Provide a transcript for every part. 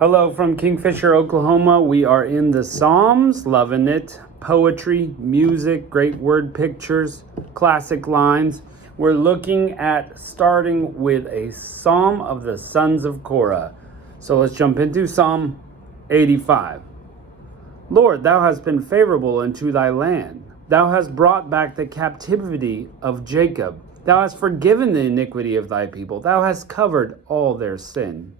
Hello from Kingfisher, Oklahoma. We are in the Psalms, loving it. Poetry, music, great word pictures, classic lines. We're looking at starting with a Psalm of the Sons of Korah. So let's jump into Psalm 85. Lord, thou hast been favorable unto thy land. Thou hast brought back the captivity of Jacob. Thou hast forgiven the iniquity of thy people. Thou hast covered all their sin.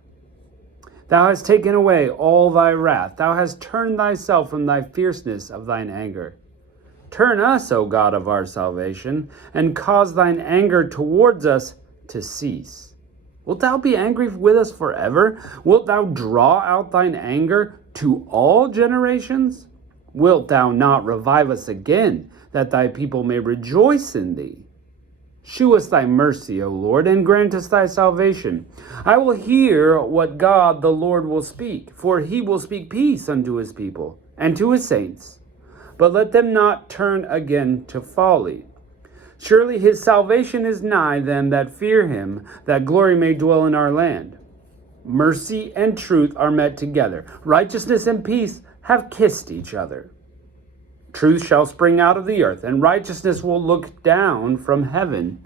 Thou hast taken away all thy wrath. Thou hast turned thyself from thy fierceness of thine anger. Turn us, O God of our salvation, and cause thine anger towards us to cease. Wilt thou be angry with us forever? Wilt thou draw out thine anger to all generations? Wilt thou not revive us again, that thy people may rejoice in thee? Shew us thy mercy, O Lord, and grant us thy salvation. I will hear what God the Lord will speak, for he will speak peace unto his people and to his saints. But let them not turn again to folly. Surely his salvation is nigh them that fear him, that glory may dwell in our land. Mercy and truth are met together. Righteousness and peace have kissed each other. Truth shall spring out of the earth, and righteousness will look down from heaven.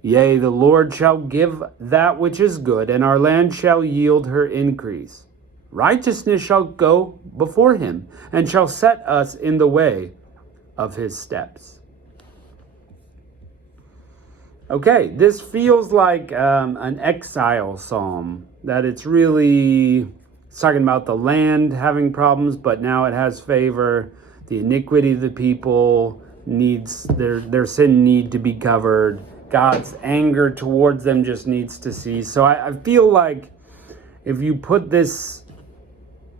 Yea, the Lord shall give that which is good, and our land shall yield her increase. Righteousness shall go before him, and shall set us in the way of his steps. Okay, this feels like an exile psalm, that it's talking about the land having problems, but now it has favor. The iniquity of the people needs their sin need to be covered. God's anger towards them just needs to cease. So I feel like if you put this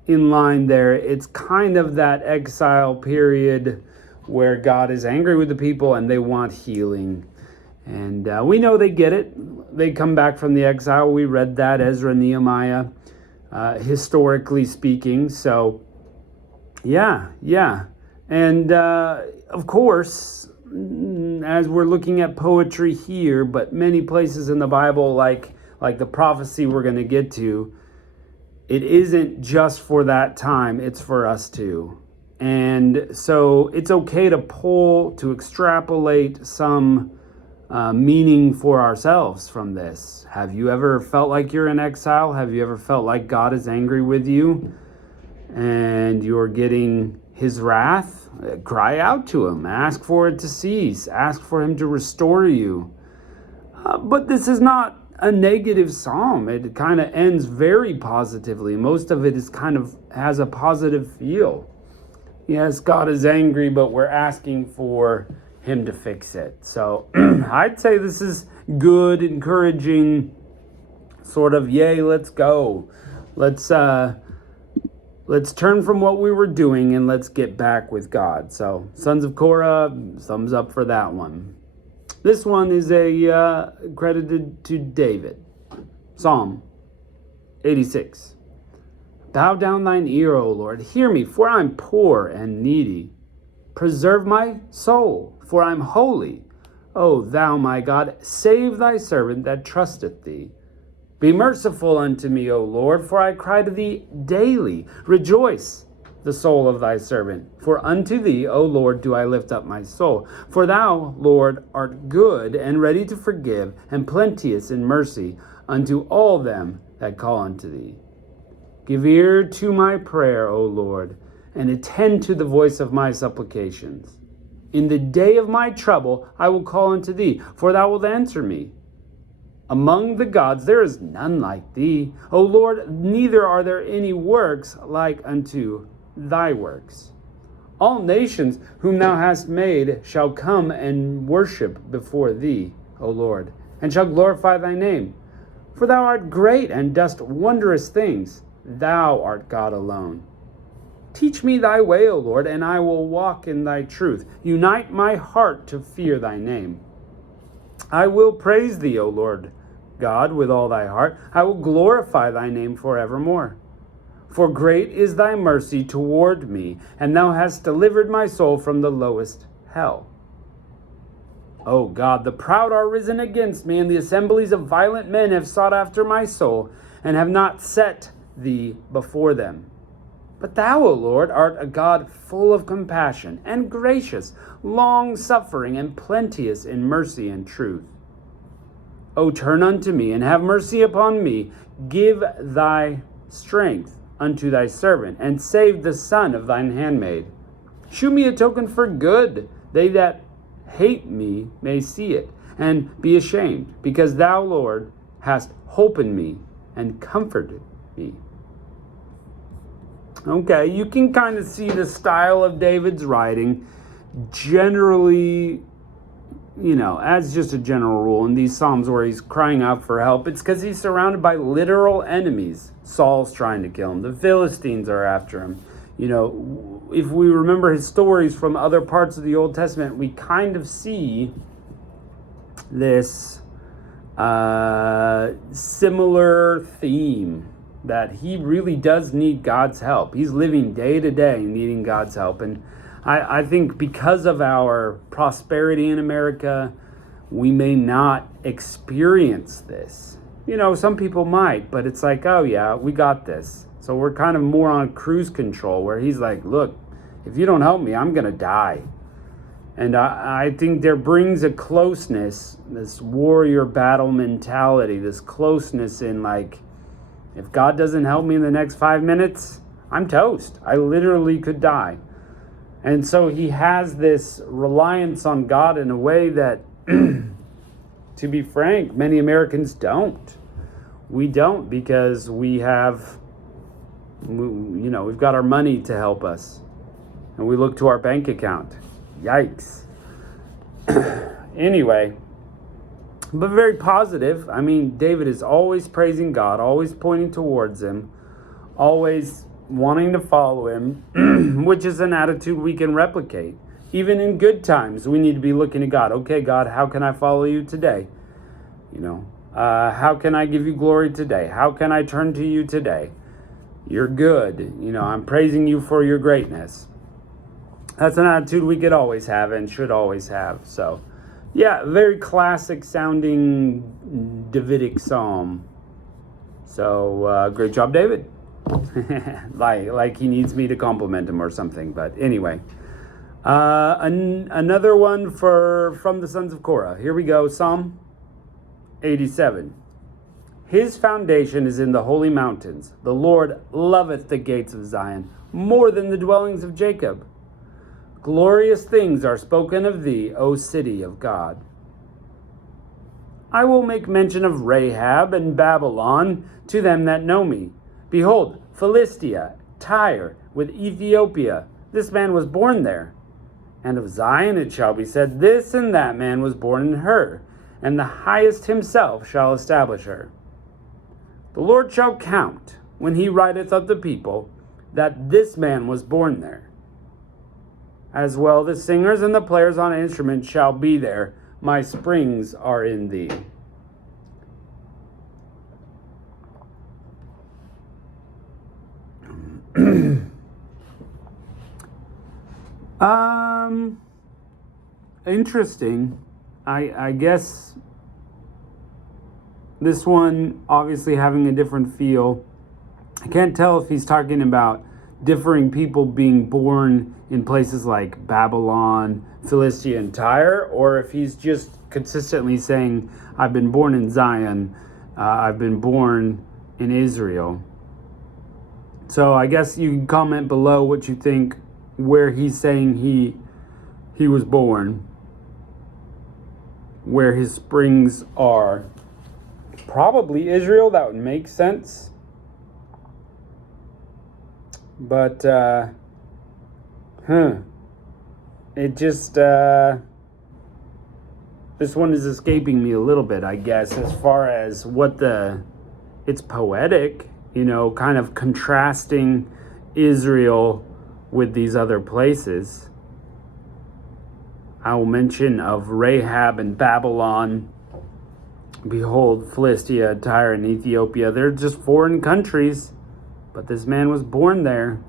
in line there, it's kind of that exile period where God is angry with the people and they want healing. And we know they get it. They come back from the exile. We read that, Ezra, Nehemiah, historically speaking. So yeah. And of course, as we're looking at poetry here, but many places in the Bible, like the prophecy we're going to get to, it isn't just for that time, it's for us too. And so it's okay to extrapolate some meaning for ourselves from this. Have you ever felt like you're in exile? Have you ever felt like God is angry with you and you're getting his wrath? Cry out to him. Ask for it to cease. Ask for him to restore you. But this is not a negative psalm. It kind of ends very positively. Most of it is has a positive feel. Yes, God is angry, but we're asking for him to fix it. So I'd say this is good, encouraging, sort of, yay, let's go. Let's turn from what we were doing and let's get back with God. So Sons of Korah, thumbs up for that one. This one is credited to David. Psalm 86. Bow down thine ear, O Lord. Hear me, for I'm poor and needy. Preserve my soul, for I'm holy. O thou, my God, save thy servant that trusteth thee. Be merciful unto me, O Lord, for I cry to thee daily. Rejoice, the soul of thy servant. For unto thee, O Lord, do I lift up my soul. For thou, Lord, art good and ready to forgive, and plenteous in mercy unto all them that call unto thee. Give ear to my prayer, O Lord, and attend to the voice of my supplications. In the day of my trouble I will call unto thee, for thou wilt answer me. Among the gods there is none like thee, O Lord, neither are there any works like unto thy works. All nations whom thou hast made shall come and worship before thee, O Lord, and shall glorify thy name. For thou art great and dost wondrous things. Thou art God alone. Teach me thy way, O Lord, and I will walk in thy truth. Unite my heart to fear thy name. I will praise thee, O Lord God, with all thy heart. I will glorify thy name forevermore. For great is thy mercy toward me, and thou hast delivered my soul from the lowest hell. O God, the proud are risen against me, and the assemblies of violent men have sought after my soul, and have not set thee before them. But thou, O Lord, art a God full of compassion and gracious, long-suffering, and plenteous in mercy and truth. O turn unto me, and have mercy upon me. Give thy strength unto thy servant, and save the son of thine handmaid. Shew me a token for good. They that hate me may see it, and be ashamed, because thou, Lord, hast holpen me, and comforted me. Okay, you can kind of see the style of David's writing. Generally, as just a general rule, in these Psalms where he's crying out for help, it's because he's surrounded by literal enemies. Saul's trying to kill him. The Philistines are after him. If we remember his stories from other parts of the Old Testament, we kind of see this similar theme, that he really does need God's help. He's living day to day needing God's help. And I think because of our prosperity in America, we may not experience this. Some people might, but it's like, oh yeah, we got this. So we're kind of more on cruise control, where he's like, look, if you don't help me, I'm going to die. And I think there brings a closeness, this warrior battle mentality, this closeness in like, if God doesn't help me in the next 5 minutes, I'm toast. I literally could die. And so he has this reliance on God in a way that, to be frank, many Americans don't. We don't, because we've got our money to help us. And we look to our bank account. Yikes. Anyway, but very positive. I mean, David is always praising God, always pointing towards him, always wanting to follow him, which is an attitude we can replicate. Even in good times, we need to be looking to God. Okay, God, how can I follow you today? How can I give you glory today? How can I turn to you today? You're good. I'm praising you for your greatness. That's an attitude we could always have and should always have. So, yeah, very classic sounding Davidic psalm. So, great job, David. like he needs me to compliment him or something. But anyway, another one from the sons of Korah. Here we go. Psalm 87. His foundation is in the holy mountains. The Lord loveth the gates of Zion more than the dwellings of Jacob. Glorious things are spoken of thee, O city of God. I will make mention of Rahab and Babylon to them that know me. Behold, Philistia, Tyre, with Ethiopia, this man was born there. And of Zion it shall be said, this and that man was born in her, and the highest himself shall establish her. The Lord shall count, when he writeth of the people, that this man was born there. As well the singers and the players on instruments shall be there. My springs are in thee. Interesting. I guess this one obviously having a different feel. I can't tell if he's talking about differing people being born in places like Babylon, Philistia, and Tyre, or if he's just consistently saying, I've been born in Zion, I've been born in Israel. So I guess you can comment below what you think, where he's saying he was born, where his springs are. Probably Israel, that would make sense. But, it just, this one is escaping me a little bit, I guess, as far as it's poetic, kind of contrasting Israel with these other places. I will mention of Rahab and Babylon. Behold, Philistia, Tyre, and Ethiopia. They're just foreign countries. But this man was born there.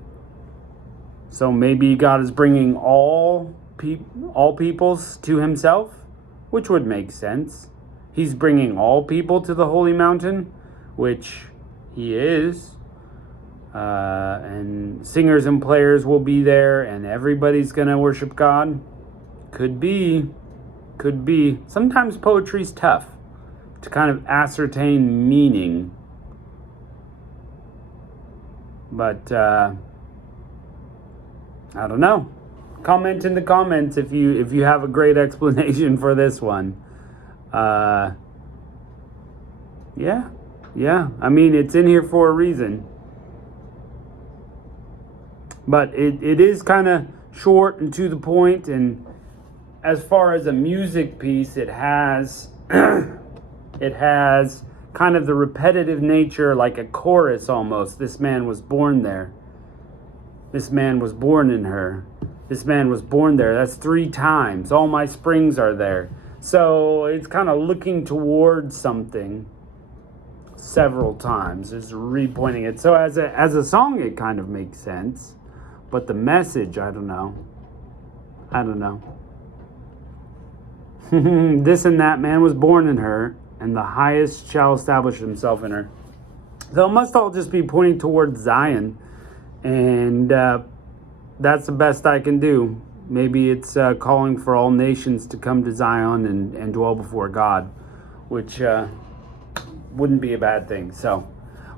So maybe God is bringing all peoples to himself, which would make sense. He's bringing all people to the holy mountain, which he is. and singers and players will be there, and everybody's going to worship God. Could be. Sometimes poetry's tough to kind of ascertain meaning. But I don't know. Comment in the comments if you have a great explanation for this one. Yeah. I mean, it's in here for a reason. But it is kind of short and to the point, and as far as a music piece, it has it has kind of the repetitive nature, like a chorus almost. This man was born there. This man was born in her. This man was born there. That's 3 times. All my springs are there. So it's kind of looking towards something several times. Just re-pointing it. So as a song, it kind of makes sense. But the message, I don't know. This and that man was born in her, and the highest shall establish himself in her. So it must all just be pointing towards Zion. And that's the best I can do. Maybe it's calling for all nations to come to Zion and dwell before God, which wouldn't be a bad thing. So,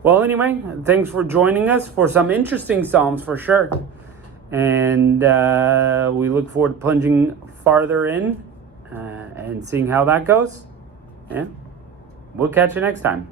well, anyway, thanks for joining us for some interesting Psalms for sure. And we look forward to plunging farther in and seeing how that goes. Yeah, we'll catch you next time.